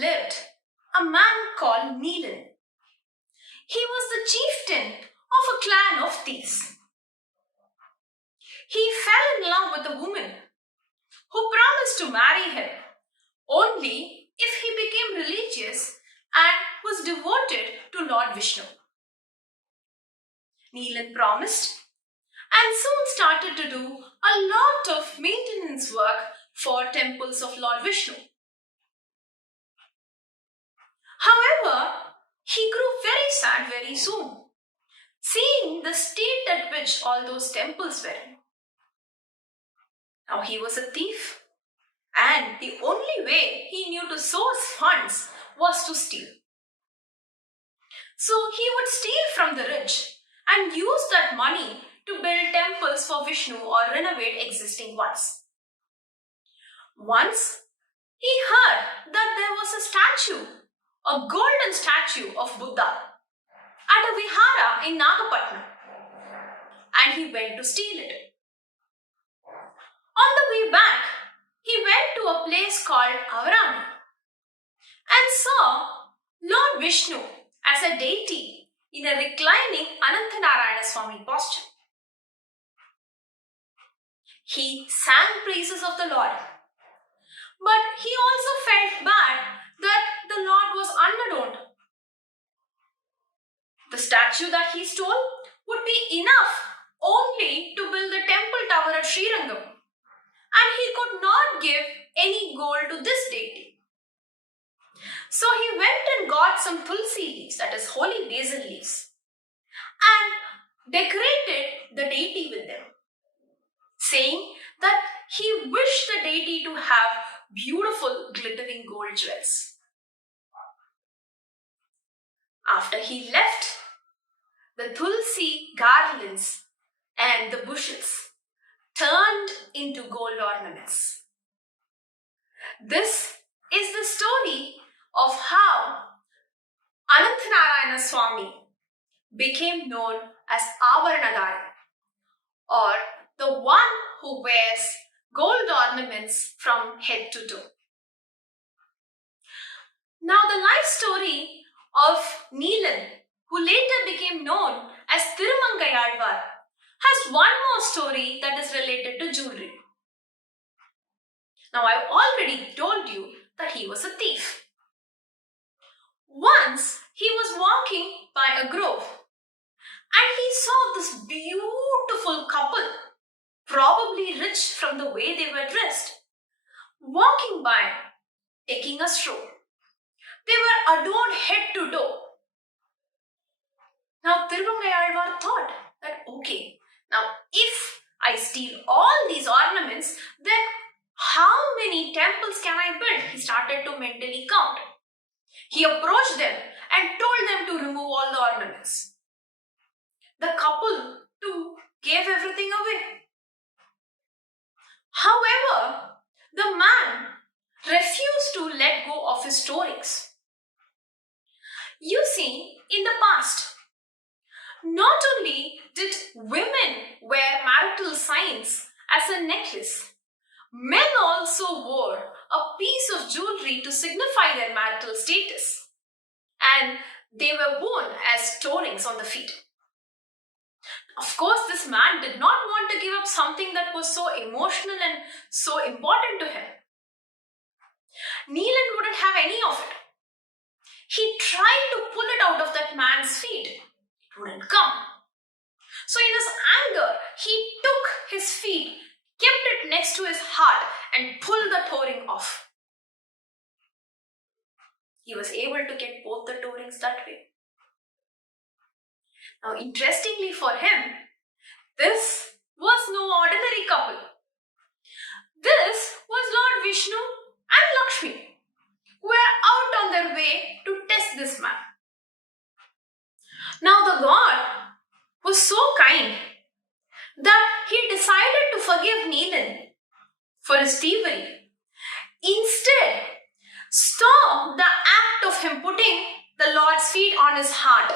lived a man called Neelan. He was the chieftain of a clan of thieves. He fell in love with a woman who promised to marry him only if he became religious and was devoted to Lord Vishnu. Neelan promised and soon started to do a lot of maintenance work for temples of Lord Vishnu. However, he grew very sad very soon, seeing the state at which all those temples were in. Now he was a thief, and the only way he knew to source funds was to steal. So he would steal from the rich and use that money to build temples for Vishnu or renovate existing ones. Once, he heard that there was a statue, a golden statue of Buddha at a vihara in Nagapatnam, and he went to steal it. On the way back, he went to a place called Aabarnadhari and saw Lord Vishnu as a deity in a reclining Anantanarayana Swami posture. He sang praises of the Lord, but he also felt bad that the Lord was unadorned. The statue that he stole would be enough only to build the temple tower at Srirangam, and he could not give any gold to this deity. So he went and got some tulsi leaves, that is holy basil leaves, and decorated the deity with them, saying that he wished the deity to have beautiful glittering gold jewels. After he left, the tulsi garlands and the bushes turned into gold ornaments. This is the story of how Anantanarayana Swami became known as Aabarnadhari, or the one who wears gold ornaments from head to toe. Now the life story of Neelan, who later became known as Thirumangai Azhwar, has one more story that is related to jewelry. Now I already told you that he was a thief. Once he was walking by a grove and he saw this beautiful couple, probably rich from the way they were dressed, walking by, taking a stroll. They were adorned head to toe. Now Thirumangai Azhwar thought that, okay, now if I steal all these ornaments, then how many temples can I build? He started to mentally count. He approached them and told them to remove all the ornaments. The couple too gave everything away. However, the man refused to let go of his stories. You see, in the past, not only did women wear marital signs as a necklace, men also wore a piece of jewelry to signify their marital status, and they were worn as toe rings on the feet. Of course, this man did not want to give up something that was so emotional and so important to him. Neelan wouldn't have any of it. He tried to pull it out of that man's feet. It wouldn't come. So in his anger, he took his feet, kept it next to his heart and pulled the toe ring off. He was able to get both the toe rings that way. Now, interestingly for him, this was no ordinary couple. This was Lord Vishnu and Lakshmi, who were out on their way to test this man. Now, the God was so kind that he decided to forgive Neelan for his thievery. Instead, stopped the act of him putting the Lord's feet on his heart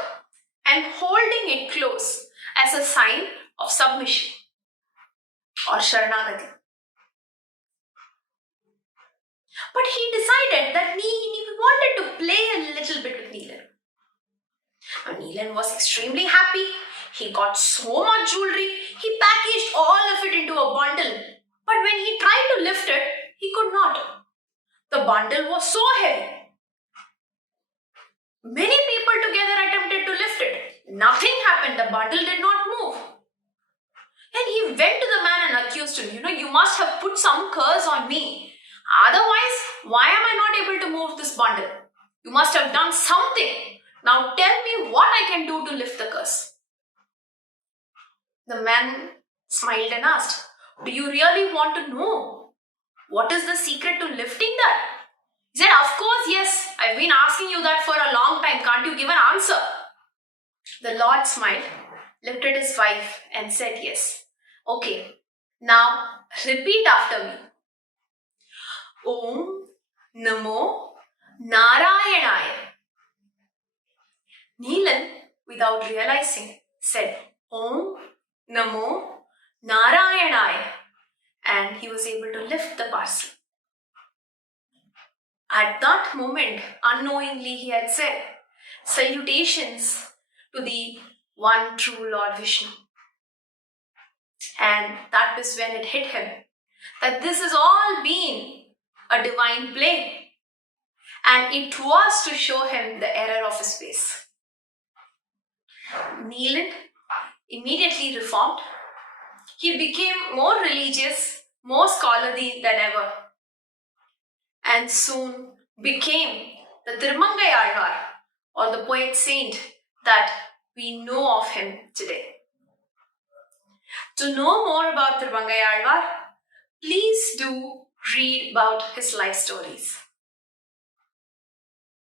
and holding it close as a sign of submission or Sharanagati. But he decided that he wanted to play a little bit with Neelan. Now, Neelan was extremely happy. He got so much jewelry. He packaged all of it into a bundle. But when he tried to lift it, he could not. The bundle was so heavy. Many people together attempted to lift it. Nothing happened. The bundle did not move. And he went to the man and accused him. You must have put some curse on me. Otherwise, why am I not able to move this bundle? You must have done something. Now tell me what I can do to lift the curse. The man smiled and asked, do you really want to know? What is the secret to lifting that? He said, of course, yes. I've been asking you that for a long time. Can't you give an answer? The Lord smiled, looked at his wife and said, yes. Okay, now repeat after me. Om Namo Narayanaya. Neelan, without realizing, said Om Namo Narayanaya, and he was able to lift the parcel. At that moment, unknowingly, he had said, salutations to the one true Lord Vishnu. And that was when it hit him that this has all been a divine play, and it was to show him the error of his ways. Neelan immediately reformed. He became more religious, more scholarly than ever, and soon became the Thirumangai Azhwar, or the poet saint that we know of him today. To know more about Thirumangai Azhwar, please do read about his life stories.